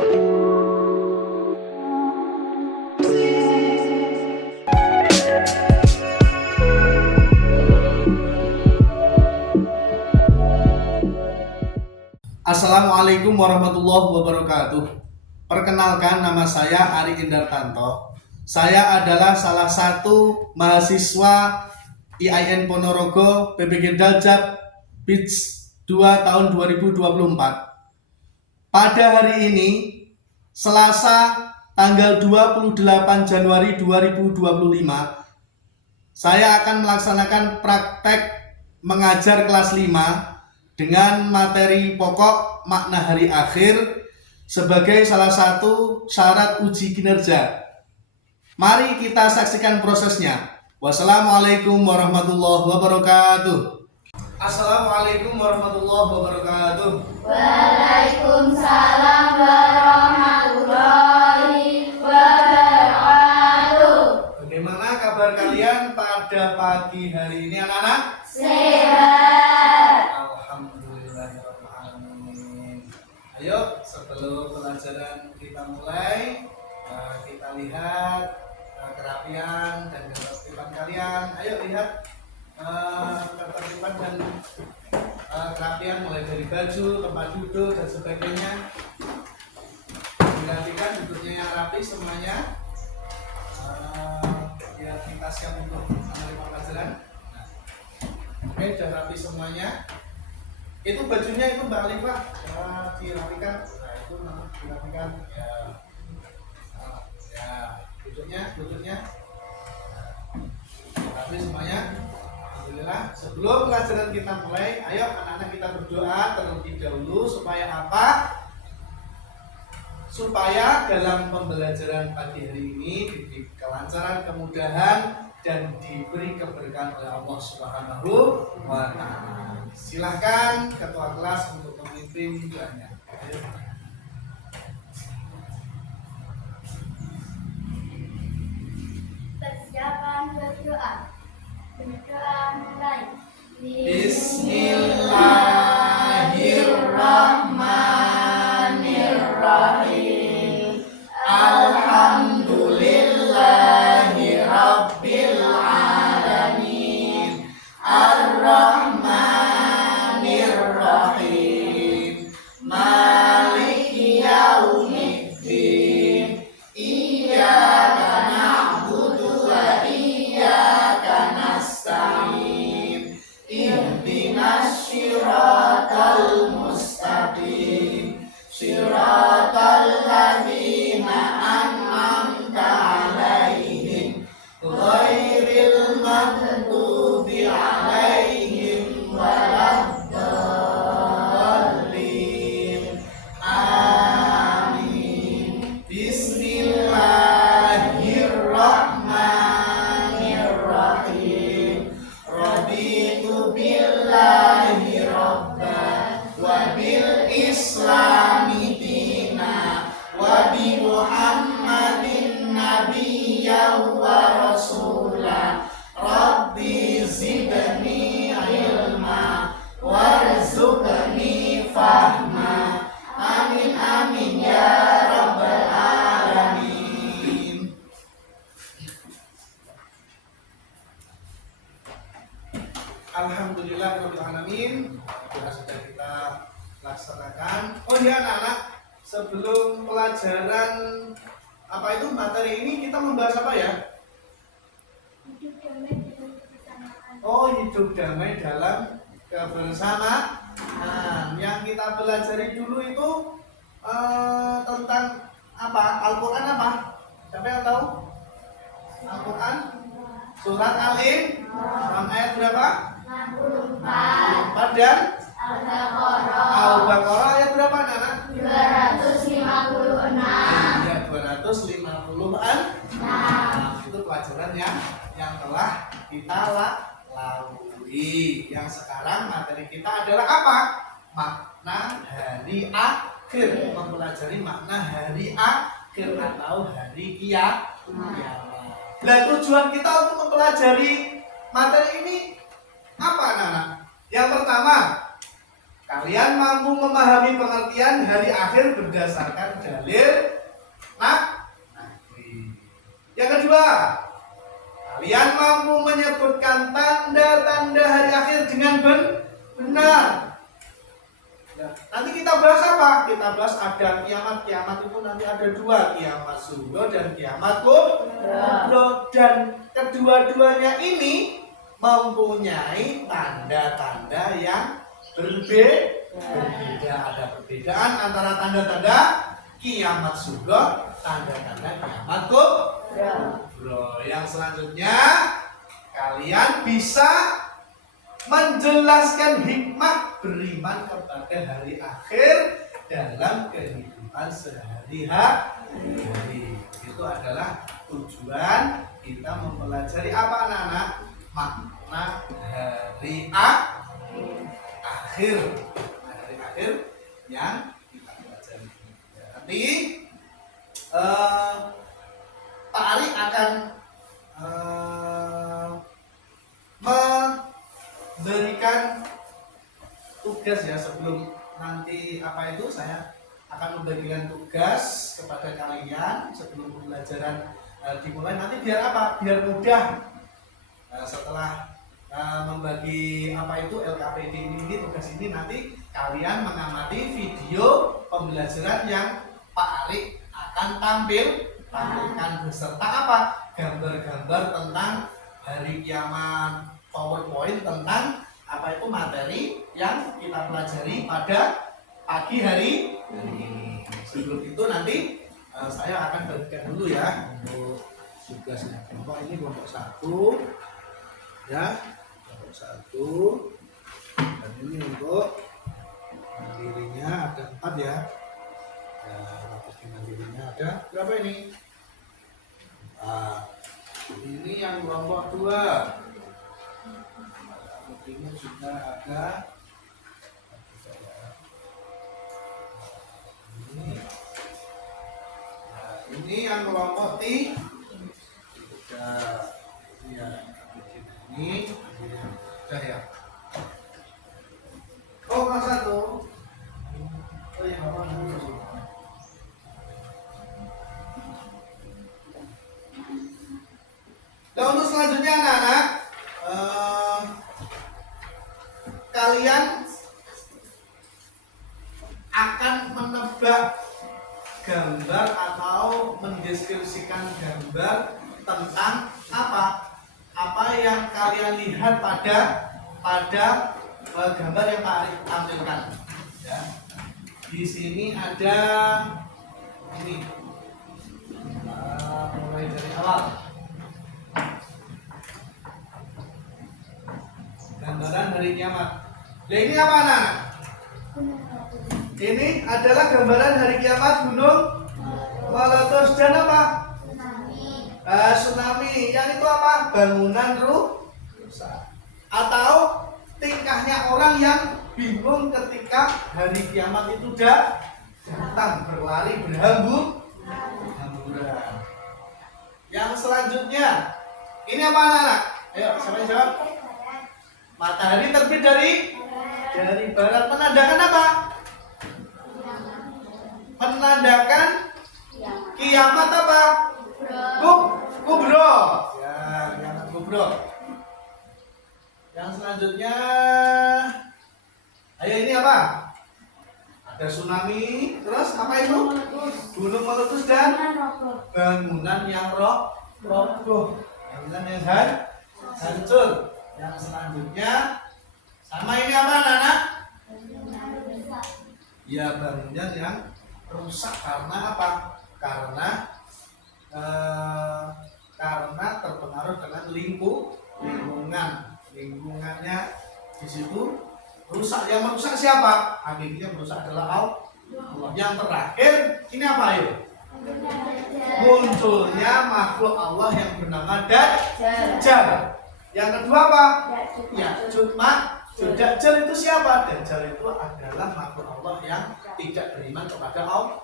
Assalamualaikum warahmatullahi wabarakatuh. Perkenalkan, nama saya Ari Indartanto. Saya adalah salah satu mahasiswa IAIN Ponorogo PPG Daljab Batch 2 tahun 2024. Pada hari ini, Selasa tanggal 28 Januari 2025, saya akan melaksanakan praktek mengajar kelas 5 dengan materi pokok makna hari akhir sebagai salah satu syarat uji kinerja. Mari kita saksikan prosesnya. Wassalamualaikum warahmatullahi wabarakatuh. Assalamualaikum warahmatullahi wabarakatuh. Waalaikumsalam warahmatullahi wabarakatuh. Bagaimana kabar kalian pada pagi hari ini, anak-anak? Sehat. Alhamdulillahirrahmanirrahim. Ayo, sebelum pelajaran kita mulai, kita lihat kerapian dan ketertiban kalian. Ayo lihat ketertiban dan kerapian mulai dari baju, tempat duduk dan sebagainya. Perhatikan duduknya yang rapi semuanya. Biar kita siap untuk menerima pelajaran. Oke, sudah rapi semuanya. Itu bajunya itu Mbak Alifah dirapikan. Nah, itu dirapikan ya. Duduknya rapi semuanya. Alhamdulillah. Sebelum pelajaran kita mulai, ayo anak-anak kita berdoa terlebih dahulu supaya apa? Supaya dalam pembelajaran pagi hari ini diberi kelancaran, kemudahan, dan diberi keberkahan oleh Allah Subhanahu wa Ta'ala. Silahkan ketua kelas untuk memimpin doanya. Persiapan berdoa. Berdoa mulai. Bismillahirrahmanirrahim. Alhamdulillahi Rabbil Alamin. Ar-Rahmanir-Rahim. Maliki yaumiddin. Iyyaka na'budu wa iyyaka nasta'in. Ihdinas siratal mustaqim. Siratal ladzina an'amta 'alaihim ghairil maghdubi 'alaihim waladdallin. Amin. Bismillahirrahmanirrahim. Raditu billahi rabban wa bil islami dina wa bi Muhammadin nabiyyan wa rasulah. Rabbi zidni ilma warzuqni fahma. Amin amin ya rabbal alamin. Alhamdulillah rabbil alamin. Sudah kita laksanakan. Oh ya anak-anak, sebelum pelajaran apa itu materi ini kita membahas apa ya? Hidup damai dengan kebersamaan. Oh, hidup damai dalam kebersamaan. Nah, yang kita pelajari dulu itu tentang apa? Al-Quran apa? Siapa yang tahu? Al-Quran surat Al-Imran ayat berapa? 64. Dan Al-Baqarah. Al-Baqarah ayat berapa anak? 256. Ya, 256. Nah, itu pelajaran yang telah kita lalui. Yang sekarang materi kita adalah apa? Makna hari akhir. Mempelajari makna hari akhir atau hari kiamat. Nah, tujuan kita untuk mempelajari materi ini apa, anak-anak? Yang pertama, Kalian mampu memahami pengertian hari akhir berdasarkan dalil nakli. Yang kedua, kalian mampu menyebutkan tanda-tanda hari akhir dengan benar. Nah, nanti kita bahas apa? Kita bahas ada kiamat. Kiamat itu nanti ada dua, kiamat sughra dan kiamat kubra. Dan kedua-duanya ini mempunyai tanda-tanda yang berbeda. Ada perbedaan antara tanda-tanda kiamat sughra, tanda-tanda kiamat kubra. Yang selanjutnya, kalian bisa menjelaskan hikmah beriman kepada hari akhir dalam kehidupan sehari-hari. Itu adalah tujuan kita mempelajari apa anak-anak? Makna hari akhir. Hari akhir yang kita pelajari. Nanti Pak Ari akan memberikan tugas ya, sebelum nanti apa itu saya akan memberikan tugas kepada kalian sebelum pembelajaran dimulai. Nanti biar apa? Biar mudah. Setelah membagi apa itu LKPD ini tugas ini, nanti kalian mengamati video pembelajaran yang Pak Ari akan tampilkan beserta apa? Gambar-gambar tentang hari kiamat, PowerPoint tentang apa itu materi yang kita pelajari pada pagi hari ini. Sebelum itu nanti saya akan bagikan dulu ya untuk tugasnya. Kelompok ini kelompok 1 ya, kelompok 1, dan ini untuk mandirinya ada 4 ya. Ya, mandirinya ada berapa ini? Ini yang kelompok 2. Ini sudah ada. Ini yang kelompok 3. Ya, ini sudah ya. Oh, kelas 1. Oh ya, apa namanya? Nah, untuk selanjutnya anak-anak, kalian akan menebak gambar atau mendeskripsikan gambar tentang apa yang kalian lihat pada gambar yang Pak Ari tampilkan ya. Di sini ada ini, mulai dari awal gambaran hari kiamat. Nah, ini apa anak? Ini adalah gambaran hari kiamat gunung meletus dan apa? Tsunami. Yang itu apa? Bangunan rusak. Atau tingkahnya orang yang bingung ketika hari kiamat itu datang, berlari berhamburan. Yang selanjutnya, ini apa anak? Ayo, siapa yang jawab? Matahari terbit dari barat, menandakan apa? Menandakan kiamat apa? Kubro. Ya, kiamat kubro. Yang selanjutnya, ayo ini apa? Ada tsunami, terus apa itu? Gunung meletus dan bangunan yang roboh, bangunan yang hancur. Yang selanjutnya, sama ini apa anak-anak? Ya, bangunan yang rusak karena apa? Karena terpengaruh dengan lingkungannya di situ rusak. Yang merusak siapa? Akhirnya merusak adalah Allah. Yang terakhir ini apa ya? Munculnya makhluk Allah yang bernama Dajjal. Yang kedua apa? Ya'juj Ma'juj. Dajjal itu siapa? Dajjal itu adalah makhluk Allah yang tidak beriman kepada Allah.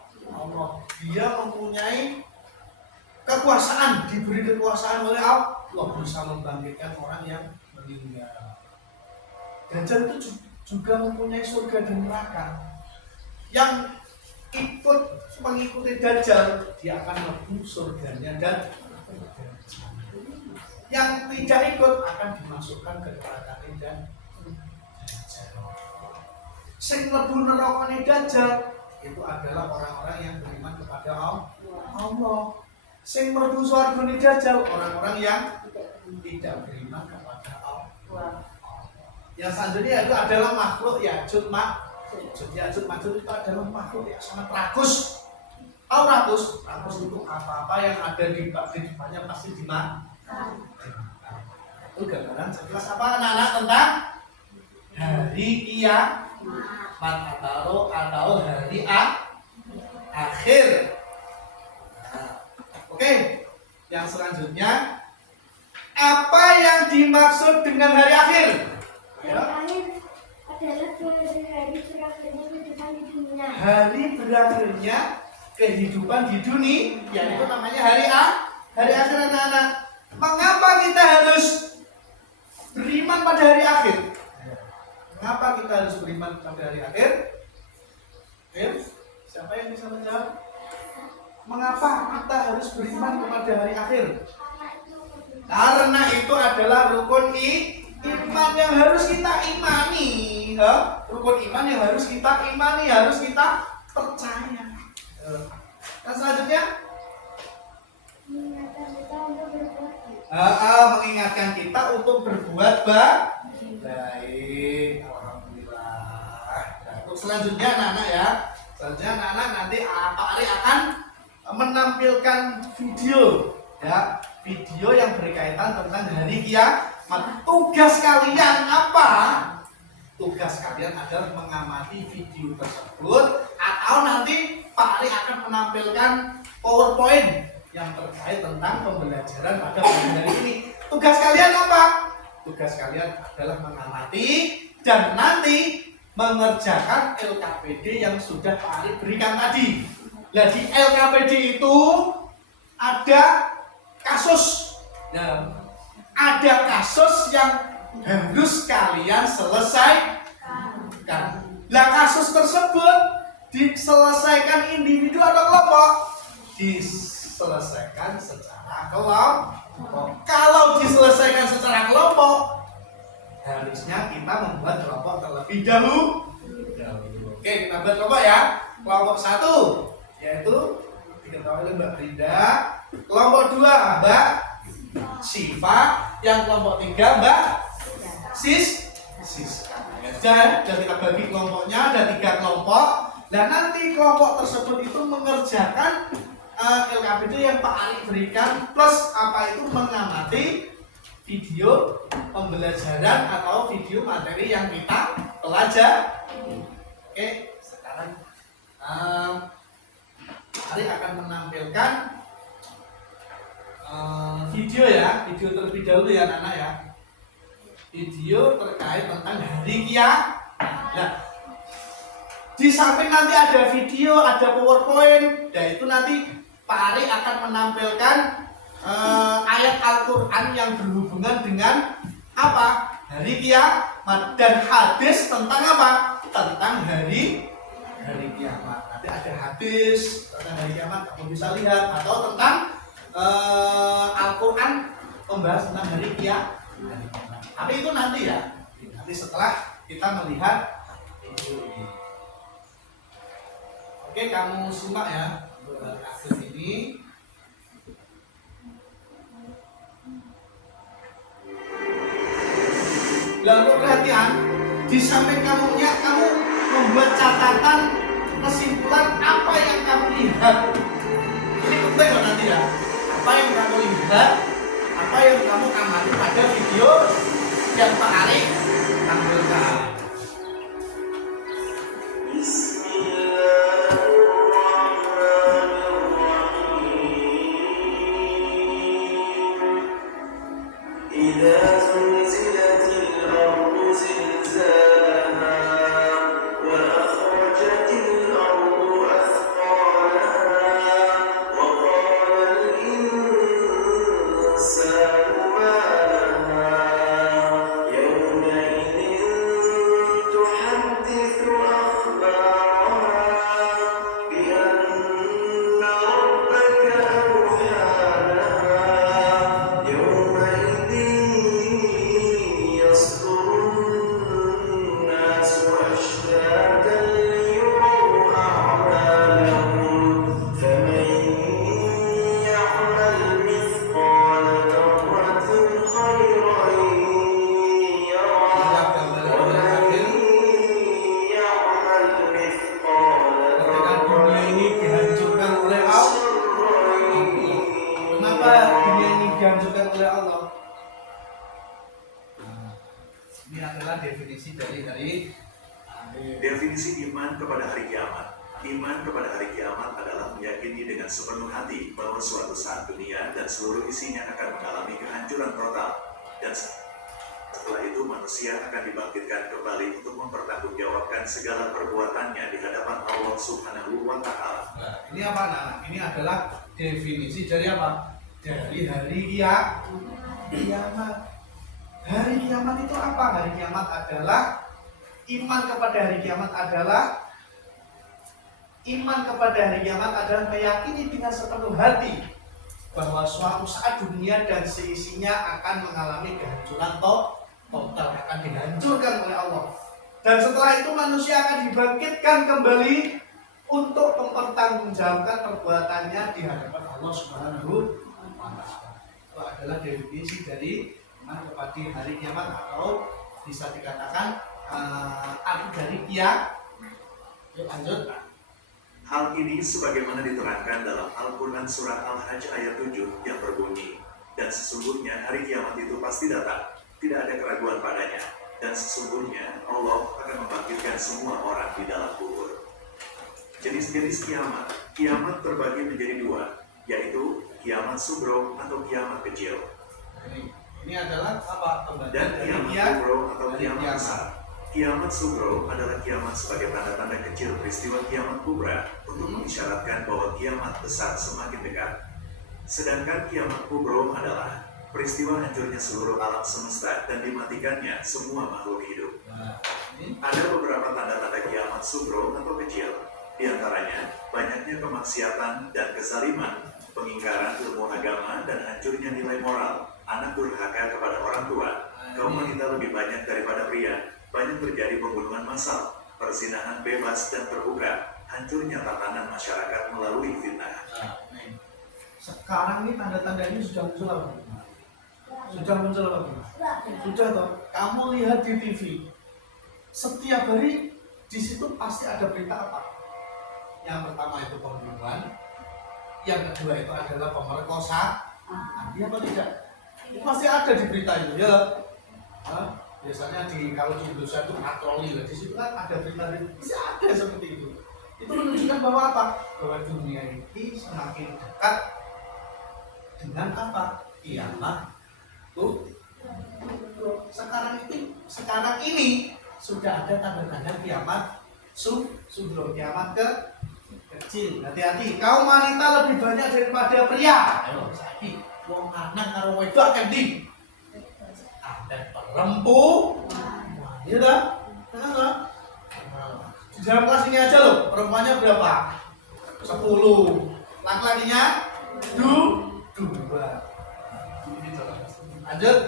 Dia mempunyai kekuasaan, diberi kekuasaan oleh Allah, bisa membangkitkan orang yang meninggal. Dajjal itu juga mempunyai surga dan neraka. Yang ikut mengikuti Dajjal, dia akan mlebu surganya dan yang tidak ikut akan dimasukkan ke neraka dan sing mlebu nerakane Dajjal itu adalah orang-orang yang beriman kepada Allah. Sing mlebu swargane Dajjal orang-orang yang tidak beriman kepada Allah. Yang selanjutnya itu adalah makhluk Ya'juj Ma'juj. Ya'juj Ma'juj itu adalah makhluk yang sangat rakus. Tahu rakus? Rakus itu apa-apa yang ada di depannya pasti dimakan. Itu gambaran sekilas apa anak-anak tentang hari kiamat atau hari akhir. Oke, yang selanjutnya apa yang dimaksud dengan hari akhir? Hari akhir adalah hari berakhirnya kehidupan di dunia. Hari berakhirnya kehidupan di dunia, yaitu namanya hari akhir anak-anak. Mengapa kita harus beriman pada hari akhir? Mengapa kita harus beriman pada hari akhir? Siapa yang bisa menjawab? Mengapa kita harus beriman kepada hari akhir? Karena itu adalah rukun iman yang harus kita imani. Rukun iman yang harus kita imani, harus kita percaya. Dan selanjutnya mengingatkan kita untuk berbuat baik. Alhamdulillah. Nah, untuk selanjutnya anak-anak ya. Selanjutnya anak-anak nanti Pak Ari akan menampilkan video ya, video yang berkaitan tentang hari kiamat. Tugas kalian apa? Tugas kalian adalah mengamati video tersebut atau nanti Pak Ari akan menampilkan PowerPoint yang terkait tentang pembelajaran pada hari ini. Tugas kalian apa? Tugas kalian adalah mengamati dan nanti mengerjakan LKPD yang sudah Pak Ari berikan tadi. Nah, di LKPD itu ada kasus. Nah, ada kasus yang harus kalian selesaikan. Nah, kasus tersebut diselesaikan individu atau kelompok? Diselesaikan secara kelompok. Kalau diselesaikan secara kelompok, harusnya kita membuat kelompok terlebih dahulu. Oke, kita buat kelompok ya. Kelompok 1 yaitu diketahui oleh Mbak Brinda. Kelompok 2 Mbak Siva. Yang kelompok 3 Mbak Siska. Dan kita bagi kelompoknya ada 3 kelompok. Dan nanti kelompok tersebut itu mengerjakan LKPD yang Pak Ari berikan plus apa itu mengamati video pembelajaran atau video materi yang kita pelajari. Oke, sekarang Ari akan menampilkan video ya, video terlebih dahulu ya anak-anak ya. Video terkait tentang hari kiamat. Nah, di samping nanti ada video, ada PowerPoint, dan itu nanti Pak Ari akan menampilkan ayat Al-Quran yang berhubungan dengan apa? Hari kiamat dan hadis tentang apa? Tentang hari kiamat. Nanti ada hadis tentang hari kiamat, kamu bisa lihat, atau tentang Al-Quran membahas tentang hari kiamat. Tapi itu nanti ya, nanti setelah kita melihat video ini. Oke, kamu simak ya kasus ini. Lalu perhatian, di samping kamu membuat catatan kesimpulan apa yang kamu lihat. Ini penting loh nanti ya. Apa yang kamu lihat, apa yang kamu amati pada video yang Pak Ari tampilkan. dari hari akhir. Definisi iman kepada hari kiamat. Iman kepada hari kiamat adalah meyakini dengan sepenuh hati bahwa suatu saat dunia dan seluruh isinya akan mengalami kehancuran total, dan setelah itu manusia akan dibangkitkan kembali untuk mempertanggungjawabkan segala perbuatannya di hadapan Allah Subhanahu wa Ta'ala. Nah, ini apa anak-anak? Ini adalah definisi dari apa? Dari hari kiamat. Hari kiamat itu apa? Hari kiamat adalah iman kepada hari kiamat adalah meyakini dengan sepenuh hati bahwa suatu saat dunia dan seisinya akan mengalami kehancuran total, akan dihancurkan oleh Allah. Dan setelah itu manusia akan dibangkitkan kembali untuk mempertanggungjawabkan perbuatannya di hadapan Allah Subhanahu wa Ta'ala. Itu adalah definisi dari iman kepada hari kiamat, atau bisa dikatakan arti dari kiamat. Yuk lanjut. Hal ini sebagaimana diterangkan dalam Al-Quran Surah Al-Hajj ayat 7 yang berbunyi, dan sesungguhnya hari kiamat itu pasti datang, tidak ada keraguan padanya, dan sesungguhnya Allah akan membangkitkan semua orang di dalam kubur. Jenis-jenis kiamat. Kiamat terbagi menjadi dua, yaitu kiamat sugro atau kiamat kecil, Ini adalah apa? dan Pembagian dari kiamat kubro atau dari kiamat besar. Kiamat sugro adalah kiamat sebagai tanda-tanda kecil peristiwa kiamat kubra untuk mengisyaratkan bahwa kiamat besar semakin dekat. Sedangkan kiamat kubro adalah peristiwa hancurnya seluruh alam semesta dan dimatikannya semua makhluk hidup. Nah, ini Ada beberapa tanda-tanda kiamat sugro atau kecil. Di antaranya, banyaknya kemaksiatan dan kezaliman, pengingkaran ilmu agama, dan hancurnya nilai moral, anak durhaka kepada orang tua, kaum wanita lebih banyak daripada pria, banyak terjadi pembunuhan massal, perzinahan bebas dan terbuka, hancurnya tatanan masyarakat melalui fitnah. nih. Sekarang ini tanda-tandanya sudah muncul apa? Sudah muncul apa? Sudah toh. Kamu lihat di TV, setiap hari di situ pasti ada berita apa? Yang pertama itu pembunuhan, yang kedua itu adalah pemerkosaan. Iya apa tidak? Itu pasti ada di berita itu ya. Hah? Biasanya kalau di Indonesia itu patroli, di situ kan ada berita itu, ada seperti itu. Itu menunjukkan bahwa apa? Bahwa dunia ini semakin dekat dengan apa? Kiamat. Tuh. Sekarang ini sudah ada tanda-tanda kiamat sugro, kiamat kecil. Hati-hati, kaum wanita lebih banyak daripada pria. Ayo, saiki wong lanang karo wedok kendi. Ada perempuan. Iya dah. Di dalam kelas ini aja loh, perempuannya berapa? 10. Laki-lakinya 2. Lanjut.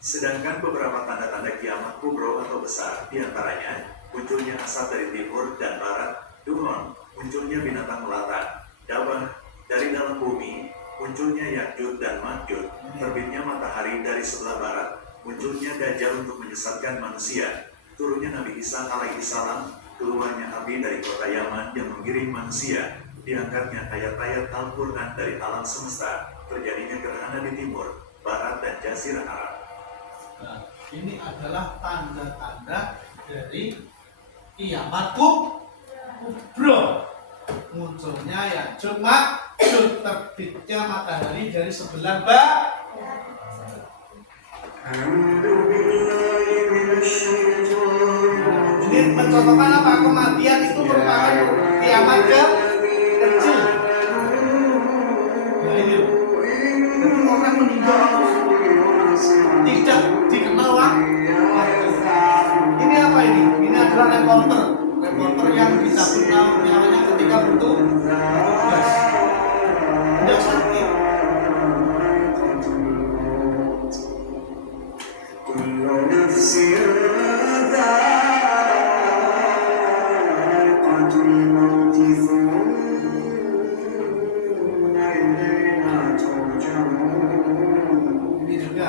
Sedangkan beberapa tanda-tanda kiamat kubro atau besar, diantaranya munculnya asap dari timur dan barat, duhon, munculnya binatang melata, dabah dari dalam bumi, munculnya Ya'juj dan Ma'juj, terbitnya matahari dari sebelah barat, munculnya Dajjal untuk menyesatkan manusia, turunnya Nabi Isa alaihissalam, keluarnya api dari kota Yaman yang mengiring manusia, diangkatnya ayat-ayat Al-Quran dari alam semesta, terjadinya gerhana di timur, barat, dan jazirah Arab. Nah, ini adalah tanda-tanda dari kiamat kubro. Munculnya Ya'juj Ma'juj, terbitnya matahari dari sebelah barat. Ini mencontohkan apa? Kematian itu merupakan kiamat kecil. Nah ini loh. Jadi orang meninggal itu tidak dikenal waktu. Ini apa ini? Ini adalah reporter yang dicabut nyawanya ketika butuh tugas. Tidak sakit. Ini juga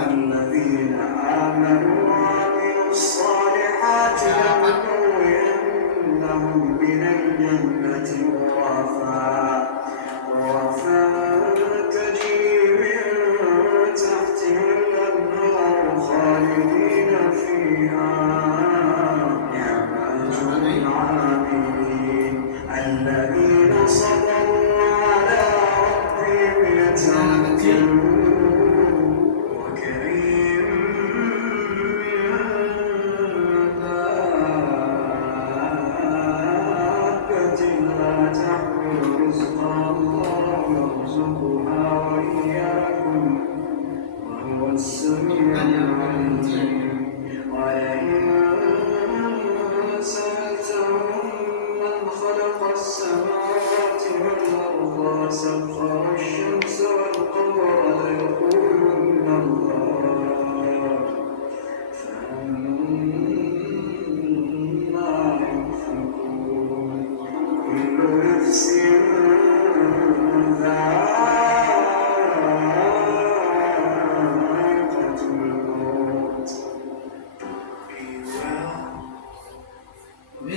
Ini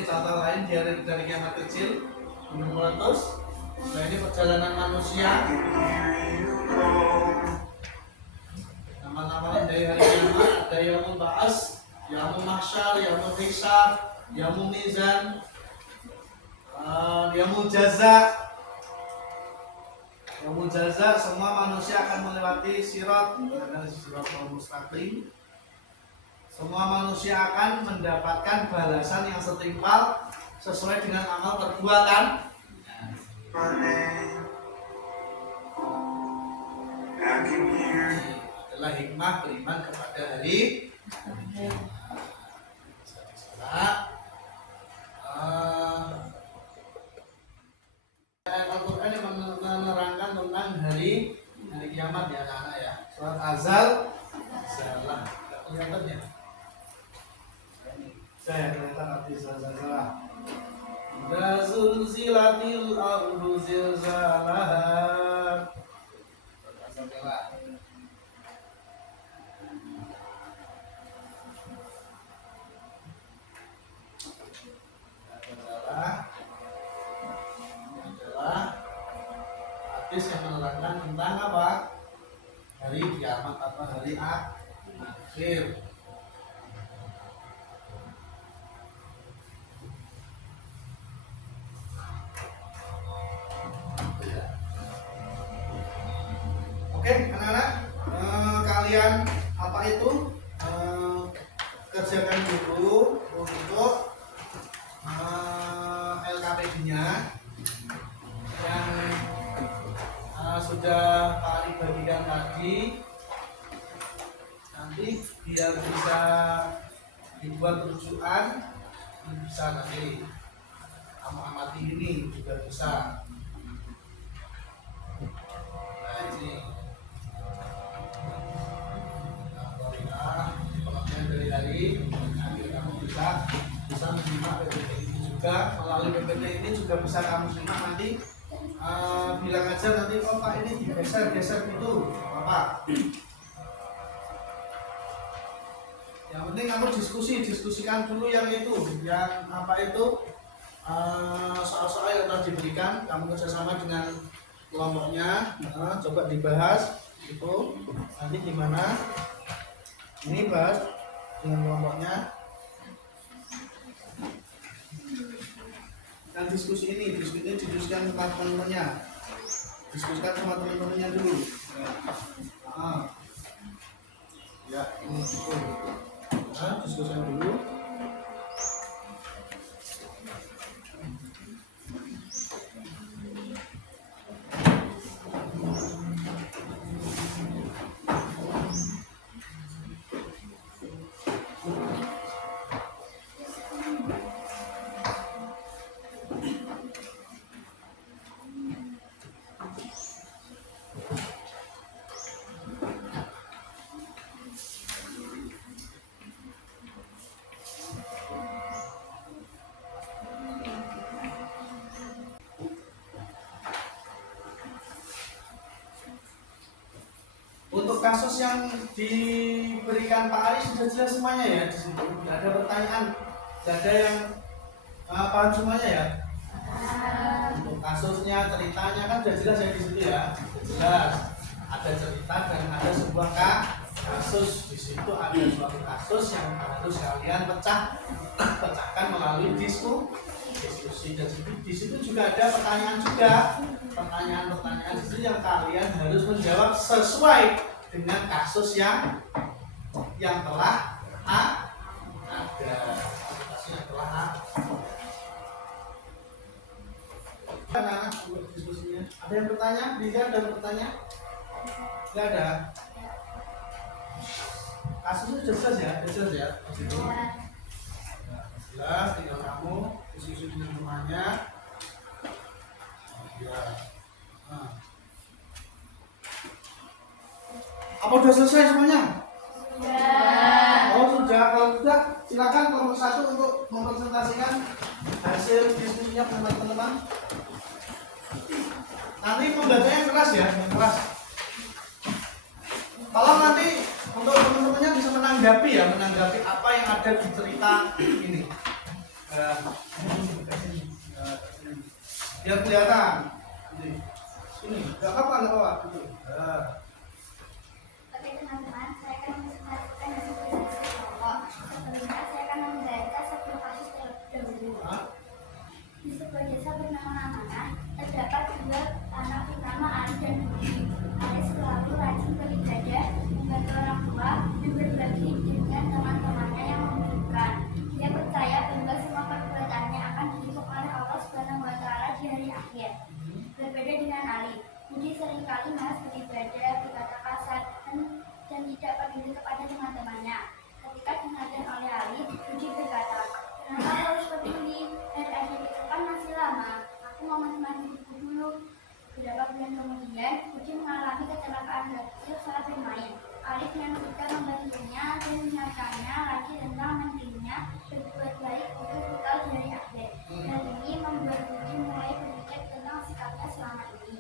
contoh lain dari kiamat kecil gunung meletus. Nah, ini perjalanan manusia. Nama-nama dari hari kiamat ada Yaumul Ba'as, Yaumul Mahsyar, Yaumul Hisab, Yaumul Mizan, Yaumul Jaza. Yaumul Jaza, semua manusia akan melewati sirat, ada sirat mustaqim. Semua manusia akan mendapatkan balasan yang setimpal sesuai dengan amal perbuatan. Adalah hikmah beriman kepada hari Al-Quran yang menerangkan tentang hari kiamat ya anak-anak ya. Surat Azal, salah, tidak kelihatan ya. Saya kelihatan nanti salah. Idza zulzilatil ardu zilzalaha. Adalah hadis yang menerangkan tentang apa? Hari kiamat atau hari akhir. Oke, anak-anak, kalian apa itu kerjakan dulu untuk LKPD-nya yang sudah Pak Ari bagikan tadi. Nanti biar bisa dibuat rujukan, bisa nanti amati ini juga bisa. Nah, ini pengertian dari hari nanti kamu bisa menyimak PPT ini juga. Melalui PPT ini juga bisa kamu simak nanti. Bilang aja nanti, oh Pak ini digeser-geser gitu Bapak. Yang penting kamu diskusikan dulu yang itu, yang apa itu soal-soal yang telah diberikan. Kamu kerjasama dengan kelompoknya, coba dibahas itu nanti gimana. Ini bahas dengan kelompoknya. Dan diskusikan tentang teman-temannya. Diskusikan sama teman-temannya dulu. Ya, ini itu. Diskusikan dulu. Untuk kasus yang diberikan Pak Ari sudah jelas semuanya ya di situ. Tidak ada pertanyaan, tidak ada yang paham semuanya ya. Untuk kasusnya, ceritanya kan sudah jelas ya di situ ya. Sudah jelas. Ada cerita dan ada sebuah kasus. Di situ ada suatu kasus yang harus kalian pecahkan melalui diskusi. Dan di situ juga ada pertanyaan pertanyaan di situ yang kalian harus menjawab sesuai dengan kasus yang telah ada. Kasus yang telah ada. Diskusinya. Ada yang bertanya? Bisa ada yang bertanya? Tidak ada. Kasusnya jelas ya, di situ. Jelas, tinggal kamu diskusi dengan temannya. Ya. Nah. Apa sudah selesai semuanya? Sudah. Oh sudah, kalau sudah silakan kelompok 1 untuk mempresentasikan hasil diskusinya teman-teman. Nanti membacanya yang keras ya, yang keras. Kalau nanti untuk teman-temannya bisa menanggapi ya, menanggapi apa yang ada di cerita ini. Biar kelihatan. Sini, nggak apa-apa, nggak apa-apa. Oke teman-teman, saya akan menjelaskan hasil presentasi kelompok. Sebelumnya saya akan membaca sebuah kasus terlebih dahulu. Di sebuah desa bernama Amanah, terdapat dua anak bernama Ali dan Budi. Ali selalu rajin beribadah, membantu orang tua, dan berbagi dengan teman-temannya yang membutuhkan. Dia percaya bahwa semua perbuatannya akan dihitung oleh Allah Subhanahu wa Ta'ala di hari akhir. Berbeda dengan Ali, Budi seringkali malas beribadah, berkata kasar, dan tidak peduli kepada teman-temannya. Ketika dinasihat oleh Ali, Budi berkata, "Kenapa harus peduli? Hari akhir itu kan masih lama. Aku mau menemani hidupku dulu." Beberapa bulan kemudian, Budi mengalami kecelakaan kecil saat bermain. Ali dengan sigap membantunya dan mengingatkannya lagi tentang pentingnya berbuat baik untuk bekal di hari akhir. Hal ini membuat Budi mulai berpikir tentang sikapnya selama ini.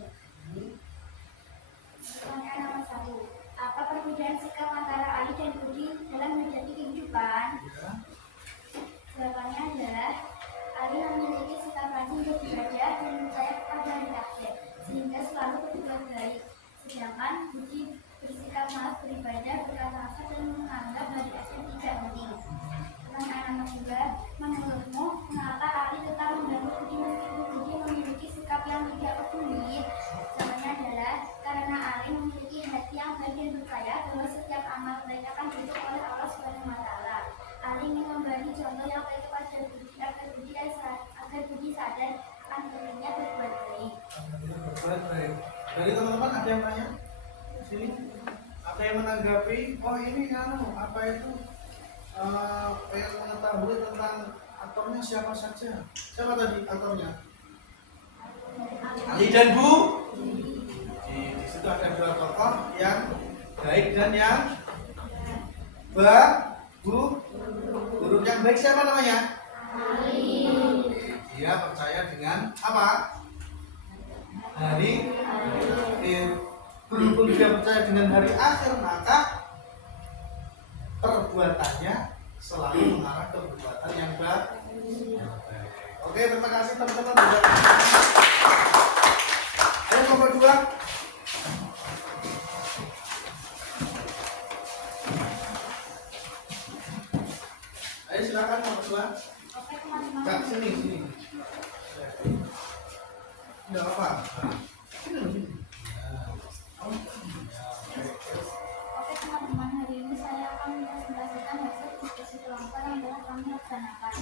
Pertanyaan nomor 1. Apa perbedaan sikap antara Ali dan Budi dalam menghadapi kehidupan? Jawabannya adalah Ali memiliki sikap rajin beribadah dan percaya kepada hari akhir, sehingga selalu berbuat baik. Sedangkan Budi bersikap malas beribadah, berkata kasar dan menganggap hari akhir tidak penting. Pertanyaan nomor 2. Menurutmu, mengapa Ali tetap membantu Budi meskipun Budi memiliki sikap yang tidak peduli? Jawabannya adalah karena Ali memiliki hati yang baik dan percaya bahwa setiap amal baik akan dihitung oleh Allah Subhanahu wa Ta'ala. Ali ingin memberi contoh yang baik kepada Budi agar Budi sadar akan pentingnya berbuat baik. Berbuat baik. Dari teman-teman ada yang tanya? Sini. Ada yang menanggapi? Oh ini apa itu? Yang mengetahui tentang aktornya siapa saja? Siapa tadi aktornya? Ali dan Bu. Di situ ada dua tokoh yang baik dan yang buruk. Yang baik siapa namanya? Ali. Dia percaya dengan apa? Hari akhir. Berhubung dia percaya dengan hari akhir, maka perbuatannya selalu mengarah ke perbuatan yang baik. Oke, terima kasih teman-teman. Ayo nomor 2. Ayo silakan nomor 2. Oke teman-teman. Kak, sini. Enggak apa. Sini. Oke teman-teman, hari ini saya akan mempresentasikan hasil diskusi kelompok yang telah kami laksanakan.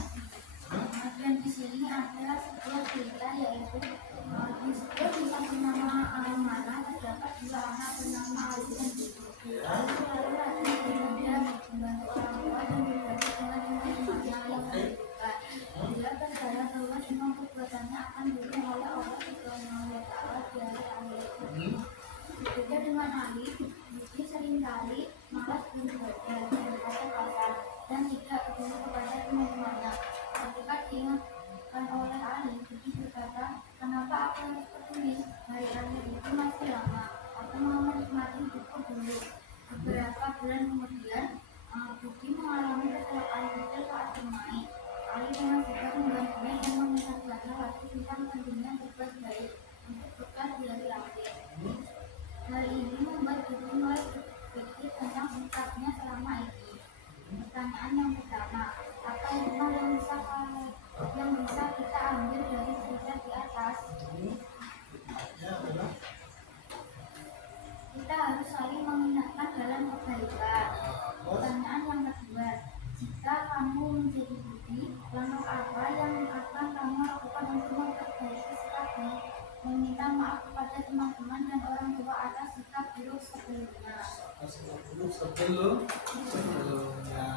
Dan di sini adalah sebuah cerita, yaitu di sebuah desa bernama Amanah terdapat dua anak bernama Ali dan Budi. Ali selalu rajin beribadah, membantu orang tua dan berbagi dengan teman-temannya yang membutuhkan. Dia percaya bahwa semua perbuatannya akan dihitung oleh Allah Subhanahu wa Ta'ala di hari akhir. Berbeda dengan Ali, Budi seringkali malas beribadah, berkata kasar, dan tidak peduli kepada teman-temannya. Ketika diingatkan oleh Ali, Budi berkata, "Kenapa aku harus peduli? Hari akhir itu masih lama. Aku mau menikmati hidupku dulu." Beberapa bulan kemudian, Budi mengalami kecelakaan kecil saat bermain. Ali dengan sigap membantunya dan mengingatkannya lagi tentang pentingnya berbuat baik untuk bekal di hari akhir. Hal ini membuat Budi mulai berpikir tentang sikapnya selama ini. Pertanyaan yang pertama, apa hikmah yang bisa kita ambil dari cerita di atas? Kita harus saling mengingatkan dalam kebaikan. Pertanyaan yang kedua, jika kamu menjadi Budi, langkah apa yang akan kamu lakukan untuk memperbaiki sikapmu? Meminta maaf kepada teman-teman dan orang tua atas sikap buruk sebelumnya. Sebelumnya.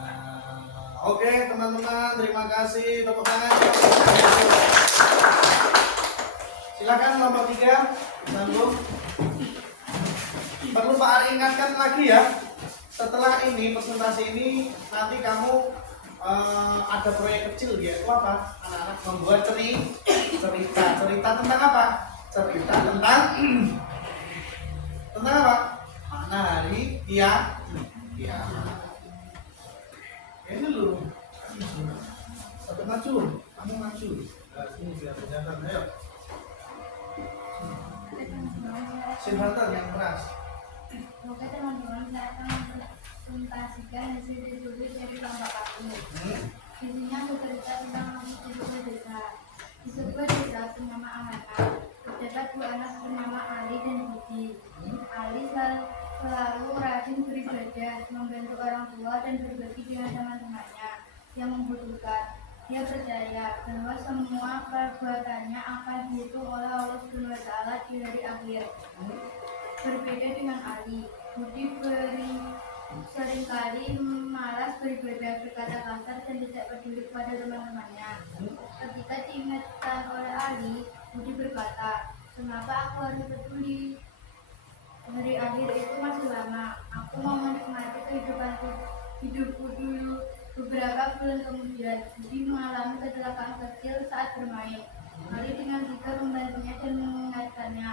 Oke teman-teman, terima kasih. Tepuk tangan. Silakan nomor 3. Sambung. Perlu Pak Ari ingatkan lagi ya. Setelah ini presentasi ini nanti kamu ada proyek kecil, yaitu apa? Anak-anak membuat cerita tentang apa? cerita tentang apa? Makna hari kiamat. Ini dulu. Sampai maju, kamu maju. Nah, ini biar kelihatan, ayo. Silahkan yang keras. Oke teman-teman, saya akan mempresentasikan hasil studi dari kelompok aku. Isinya bercerita tentang sebuah desa. Di sebuah desa bernama Amanah, terdapat dua anak bernama Ali dan Budi. Ali selalu rajin beribadah, membantu orang tua dan berbagi dengan teman-temannya yang membutuhkan. Dia percaya bahwa semua perbuatannya akan dihitung oleh Allah SWT di hari akhir. Berbeda dengan Ali, Budi seringkali malas beribadah, berkata kasar dan tidak peduli kepada teman-temannya. Ketika diingatkan oleh Ali, Budi berkata, "Kenapa aku harus peduli? Hari akhir itu masih lama. Aku mau menikmati hidupku dulu." Beberapa bulan kemudian, Budi mengalami kecelakaan kecil saat bermain. Ali dengan sigap membantunya dan mengingatkannya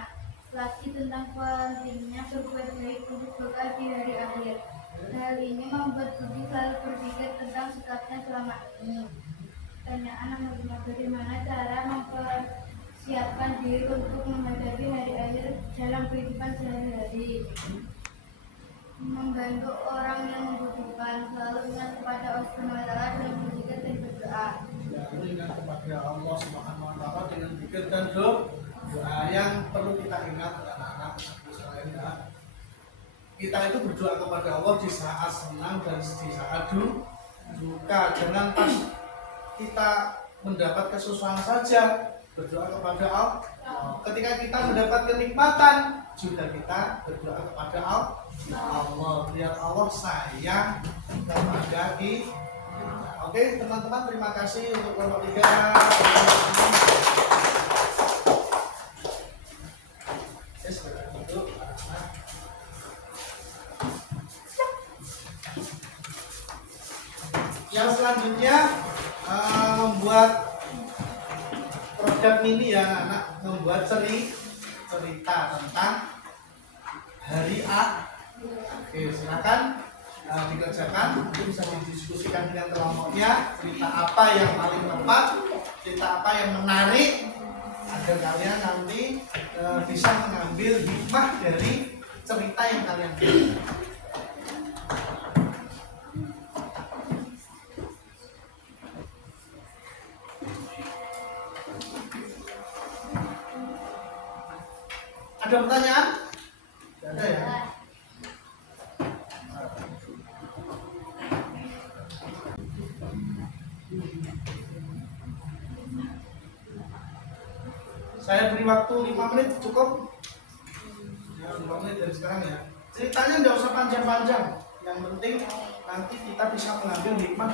lagi tentang pentingnya berbuat baik untuk bekal di hari akhir. Hal ini membuat Budi selalu berpikir tentang sikapnya selama ini. Pertanyaan nomor 5, bagaimana cara mempersiapkan diri untuk menghadapi hari akhir dalam kehidupan sehari-hari? Membantu orang yang membutuhkan, selalu ingat kepada Allah SWT dengan berzikir dan berdoa. Selalu ingat kepada Allah SWT dengan zikir dan doa yang perlu kita ingat anak-anak selain kita itu berdoa kepada Allah di saat senang dan di saat duka. Jangan pas kita mendapat kesusahan saja berdoa kepada Allah. Ketika kita mendapat kenikmatan juga kita berdoa kepada Allah. Lihat Allah sayang kepada kita. Oke teman-teman, terima kasih untuk kelompok 3. Yang selanjutnya membuat produk mini ya anak, membuat cerita tentang hari A. Oke, silakan dikerjakan, nanti bisa didiskusikan dengan kelompoknya. Cerita apa yang paling tepat, cerita apa yang menarik, agar kalian nanti bisa mengambil hikmah dari cerita yang kalian pilih. Ada pertanyaan? Tidak ada ya? Saya beri waktu 5 menit cukup? Ya, 5 menit dari sekarang ya. Ceritanya tidak usah panjang-panjang. Yang penting nanti kita bisa mengambil hikmah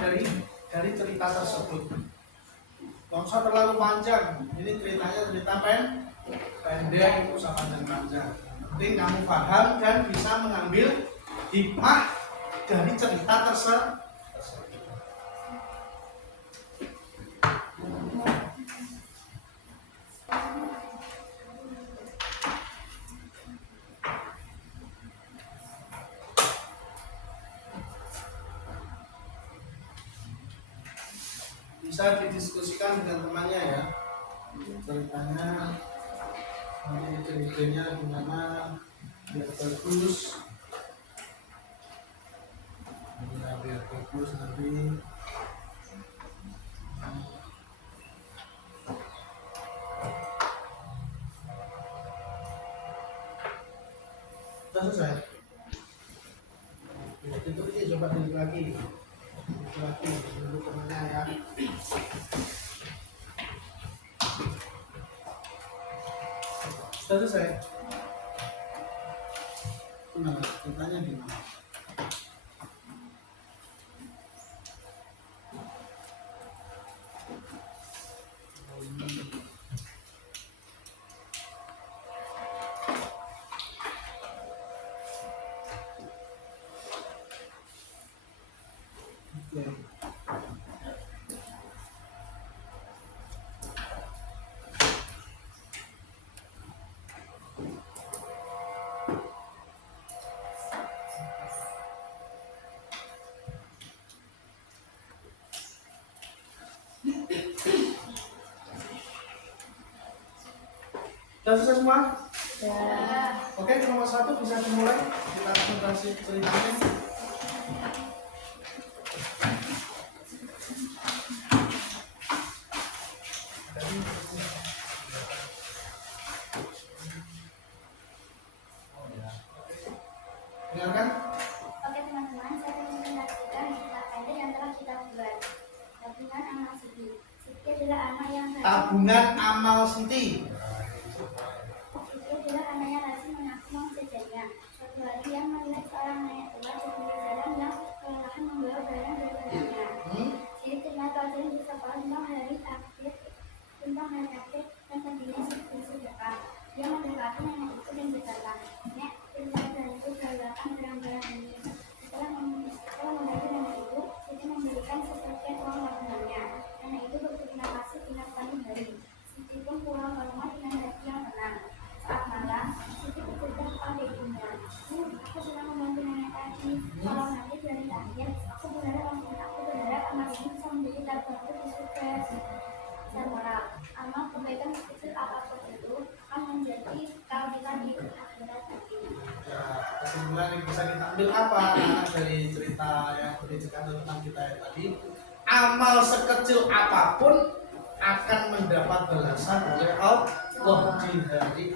dari cerita tersebut. Tidak usah terlalu panjang. Ini ceritanya cerita pendek, tidak usah panjang-panjang. Yang penting kamu paham dan bisa mengambil hikmah dari cerita tersebut. Bisa didiskusikan dengan temannya ya, ceritanya nanti ceritanya gimana biar bagus, biar bagus nanti. Sudah selesai. Itu ini coba dulu lagi. Dulu temannya ya. Sudah selesai. Nah, ceritanya gimana? Sudah selesai semua? Ya. Oke, nomor 1 bisa dimulai. Kita presentasi ceritanya. Dengarkan. Oke teman-teman, saya akan menceritakan cerita pendek yang telah kita buat. Tabungan amal Siti. Siti adalah anak yang rajin. Tabungan amal Siti. Siti adalah anak yang rajin mengaku uang jajannya. Suatu hari ia melihat seorang nenek tua di pinggir jalan yang kelelahan membawa barang dari barangnya. Siti teringat pelajaran di sekolah tentang hari akhir dan pentingnya bersedekah. Dia mendekati nenek itu dan berkata, "Nek, berilah bantu galakkan barang-barang ini." Setelah membantu nenek itu, Siti memberikan sebagian uang tabungannya. Nenek itu berterima kasih dengan paling baik. Siti pun pulang ke rumah dengan hati yang tenang. Saat malam, Siti bercerita kepada ibunya, aku sudah membantu nenek tadi. Kalau nanti dari akhir, aku berharap amal ini bisa menjadi tabunganku di surga. Dan moral, amal kebaikan sekecil apapun itu akan menjadi keadilan di akhirat nanti. Ya, kesimpulan yang bisa kita ambil apa dari cerita yang bercerita tentang kita yang tadi? Amal sekecil apapun akan mendapat balasan oleh Allah di hari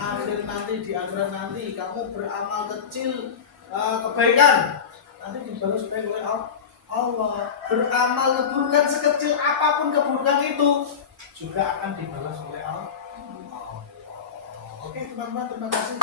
akhir nanti, di akhirat nanti. Kamu beramal kecil kebaikan, nanti dibalas baik oleh Allah. Beramal keburukan sekecil apapun keburukan itu juga akan dibalas oleh Allah. Oke teman-teman, terima kasih.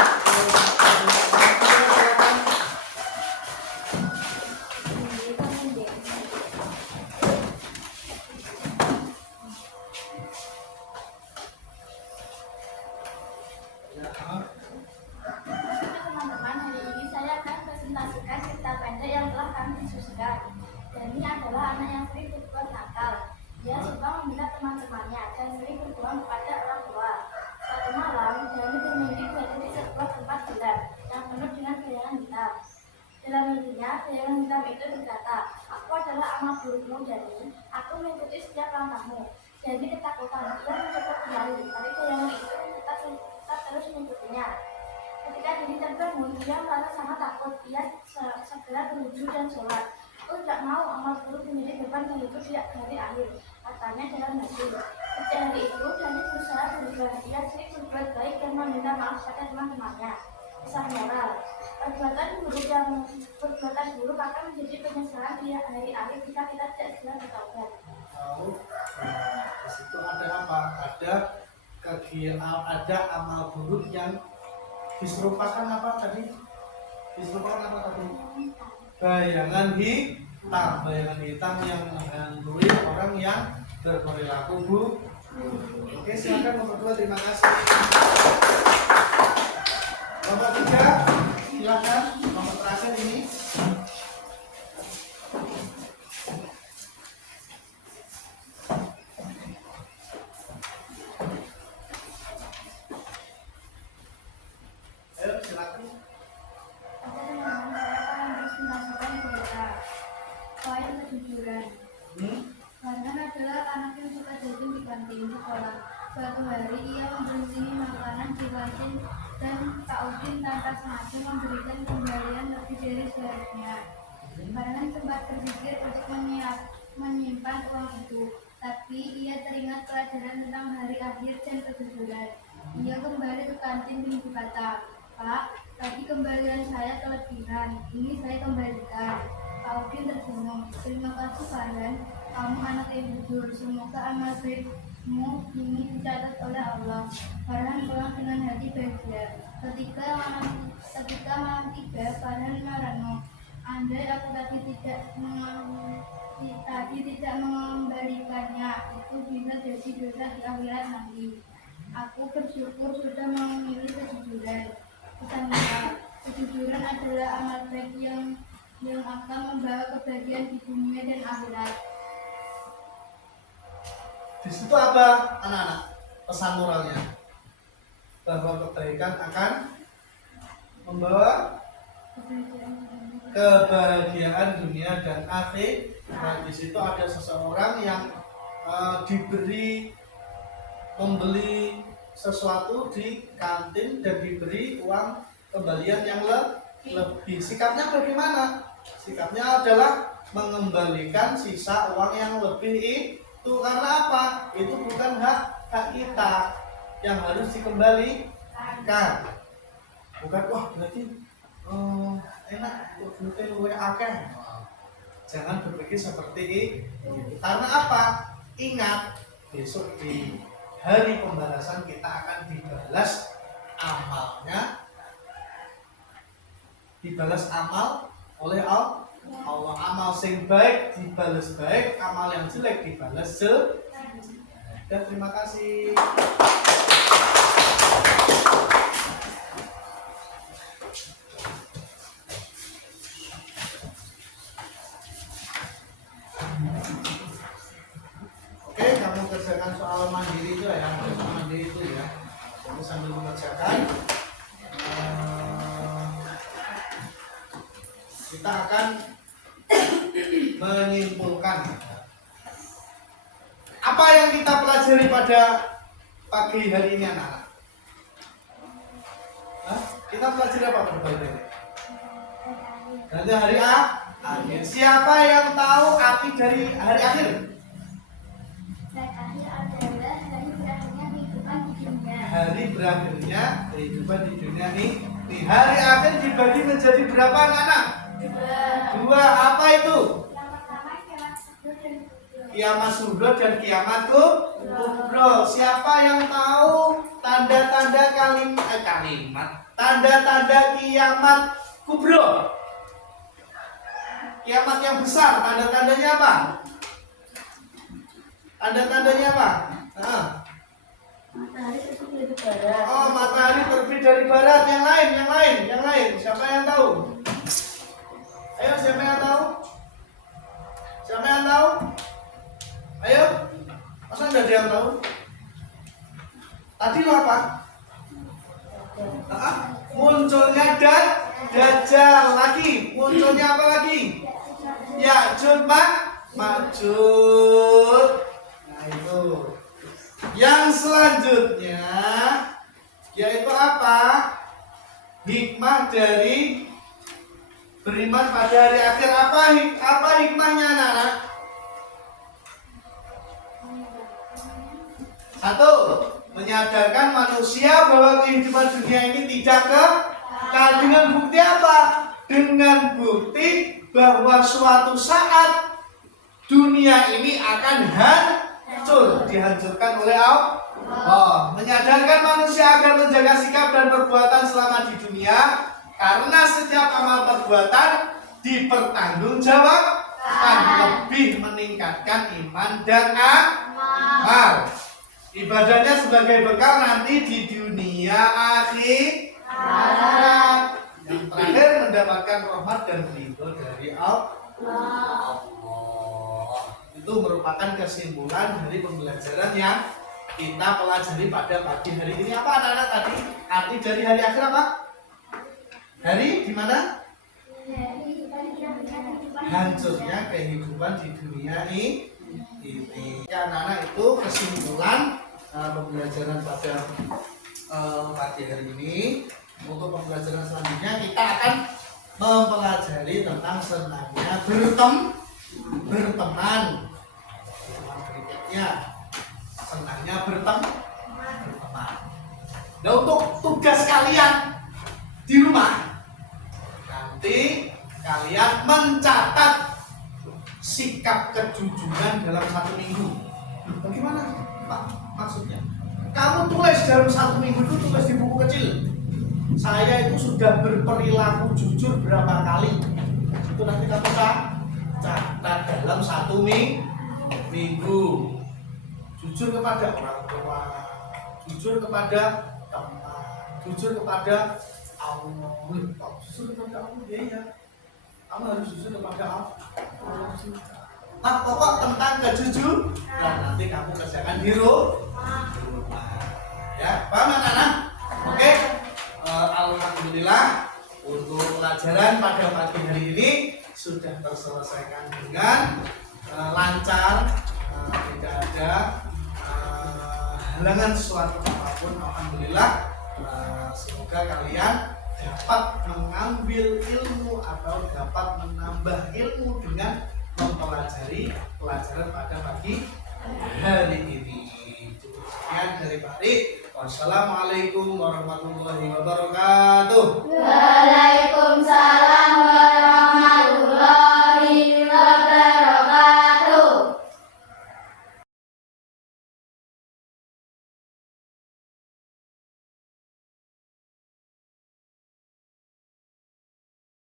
Teman-teman, hari ini saya akan presentasikan cerita pendek yang telah kami diskusikan. Dani adalah anak yang sering berbuat nakal. Dia suka membela teman-temannya dan sering berbohong kepada orang tua. Suatu malam, Dani bermimpi berada di sebuah tempat gelap yang penuh dengan bayangan hitam. Dalam mimpinya, bayangan hitam itu berkata, "Aku adalah amal burukmu, Dani. Aku mengikuti setiap langkahmu." Dani ketakutan. Dia mencoba kembali, tapi bayangan itu tetap terus mengikutinya. Ketika Dani terbangun, dia merasa sangat takut. Dia segera berwudu dan sholat. "Aku tidak mau amal buruk menjadi beban bagiku di hari akhir," katanya dalam hati. Sejak hari itu, Dani berusaha berubah. Dia sering berbuat baik dan meminta maaf pada teman-temannya. Pesan moral, perbuatan buruk akan menjadi penyesalan di hari akhir jika kita tidak segera bertobat. Tahu, di situ ada apa? Ada amal buruk yang diserupakan apa tadi? Diserupakan apa tadi? Bayangan hitam yang menghantui orang yang berperilaku buruk. Oke, silakan nomor 2, terima kasih. Nomor 3, silakan. Nomor terakhir ini. Ayo, silakan. Oke teman-teman, saya akan presentasikan cerita poin kejujuran. Farhan adalah anak yang suka jajan di kantin sekolah. Suatu hari ia memberhentikan makanan di kantin dan Kak Udin tanpa sengaja memberikan kembalian lebih dari seharusnya. Farhan sempat berpikir untuk menyimpan uang itu, tapi ia teringat pelajaran tentang hari akhir dan kejujuran. Ia kembali ke kantin dan berkata, "Pak, tadi kembalian saya kelebihan, ini saya kembalikan." Kak Udin tersenyum. "Terima kasih Farhan, kamu anak yang jujur. Semoga amal baikmu ini dicatat oleh Allah." Farhan pulang dengan hati bahagia. Ketika malam tiba, Farhan merenung. Andai aku tadi tidak mengembalikannya, itu bisa jadi dosa di akhirat nanti. Aku bersyukur sudah memilih kejujuran. Pesan moral, kejujuran adalah amal baik yang akan membawa kebahagiaan di dunia dan akhirat. Di situ apa, anak-anak? Pesan moralnya bahwa kebaikan akan membawa kebahagiaan dunia dan akhir. Nah, di situ ada seseorang yang membeli sesuatu di kantin dan diberi uang kembalian yang lebih. Sikapnya bagaimana? Sikapnya adalah mengembalikan sisa uang yang lebih itu. Karena apa? Itu bukan hak kita yang harus dikembalikan. Bukan, wah berarti enak duitnya luwih akeh. Jangan berpikir seperti itu. Karena apa? Ingat, besok di hari pembalasan kita akan dibalas amalnya, dibalas amal oleh Allah. Amal sing baik dibalas baik, amal yang jelek dibalas jelek. Dan terima kasih. Oke, kamu kerjakan soal mandiri itu ya, soal mandiri itu ya. Kamu sambil mengerjakan, kita akan menyimpulkan apa yang kita pelajari pada pagi hari ini anak-anak. Kita pelajari apa pada pagi hari ini? Nanti hari akhir. Siapa yang tahu arti dari hari akhir? Hari akhir adalah hari berakhirnya kehidupan di dunia. Hari berakhirnya kehidupan di dunia ini. Di hari akhir dibagi menjadi berapa anak-anak? Dua. Apa itu? Yang pertama kiamat subuh dan kubur. Kiamat subuh dan kiamat kubro. Siapa yang tahu tanda-tanda kalimat? Tanda-tanda kiamat kubro. Kiamat yang besar, tanda-tandanya apa? Tanda-tandanya apa? Matahari terbit dari barat. Oh, matahari terbit dari barat. Yang lain. Siapa yang tahu? Ayo, siapa yang tahu? Siapa yang tahu? Ayo. Masa nggak ada yang tahu? Tadi lo apa? Munculnya Dajjal lagi. Munculnya apa lagi? Ya'juj Ma'juj. Nah itu. Yang selanjutnya yaitu apa? Hikmah dari beriman pada hari akhir. Apa hikmahnya anak-anak? Satu, menyadarkan manusia bahwa kehidupan dunia ini tidak kekal. Dengan bukti apa? Dengan bukti bahwa suatu saat dunia ini akan hancur, dihancurkan oleh Allah. Menyadarkan manusia agar menjaga sikap dan perbuatan selama di dunia, karena setiap amal perbuatan dipertanggungjawabkan, lebih meningkatkan iman dan amal. Ibadahnya sebagai bekal nanti di dunia akhirat. Yang terakhir mendapatkan rahmat dan ridho dari Allah. Itu merupakan kesimpulan dari pembelajaran yang kita pelajari pada pagi hari ini. Apa anak-anak tadi? Arti dari hari akhir apa? Hari di mana? Hancurnya kehidupan di dunia ini. Ya, anak-anak, itu kesimpulan pembelajaran pada pagi hari ini. Untuk pembelajaran selanjutnya kita akan mempelajari tentang senangnya berteman. Berikutnya senangnya berteman. Nah, untuk tugas kalian di rumah, nanti kalian mencatat sikap kejujuran dalam 1 minggu. Bagaimana Pak maksudnya? Kamu tulis dalam 1 minggu itu, tulis di buku kecil. Saya itu sudah berperilaku jujur berapa kali. Itu nanti kamu catat dalam 1 minggu. Jujur kepada orang tua, jujur kepada teman, jujur kepada Allah. Jujur kepada Allah, ya. Kamu harus jujur kepada Allah. Nah, pokok tentang kejujuran nanti kamu kerjakan di rumah. Ya, paham anak-anak? Oke. Alhamdulillah untuk pelajaran pada pagi hari ini sudah terselesaikan dengan lancar, tidak ada halangan suatu apa. apapun, alhamdulillah. Semoga kalian dapat mengambil ilmu atau dapat menambah ilmu dengan mempelajari pelajaran pada pagi hari ini. Cukup sekian dari Pak Rik. Wassalamualaikum warahmatullahi wabarakatuh.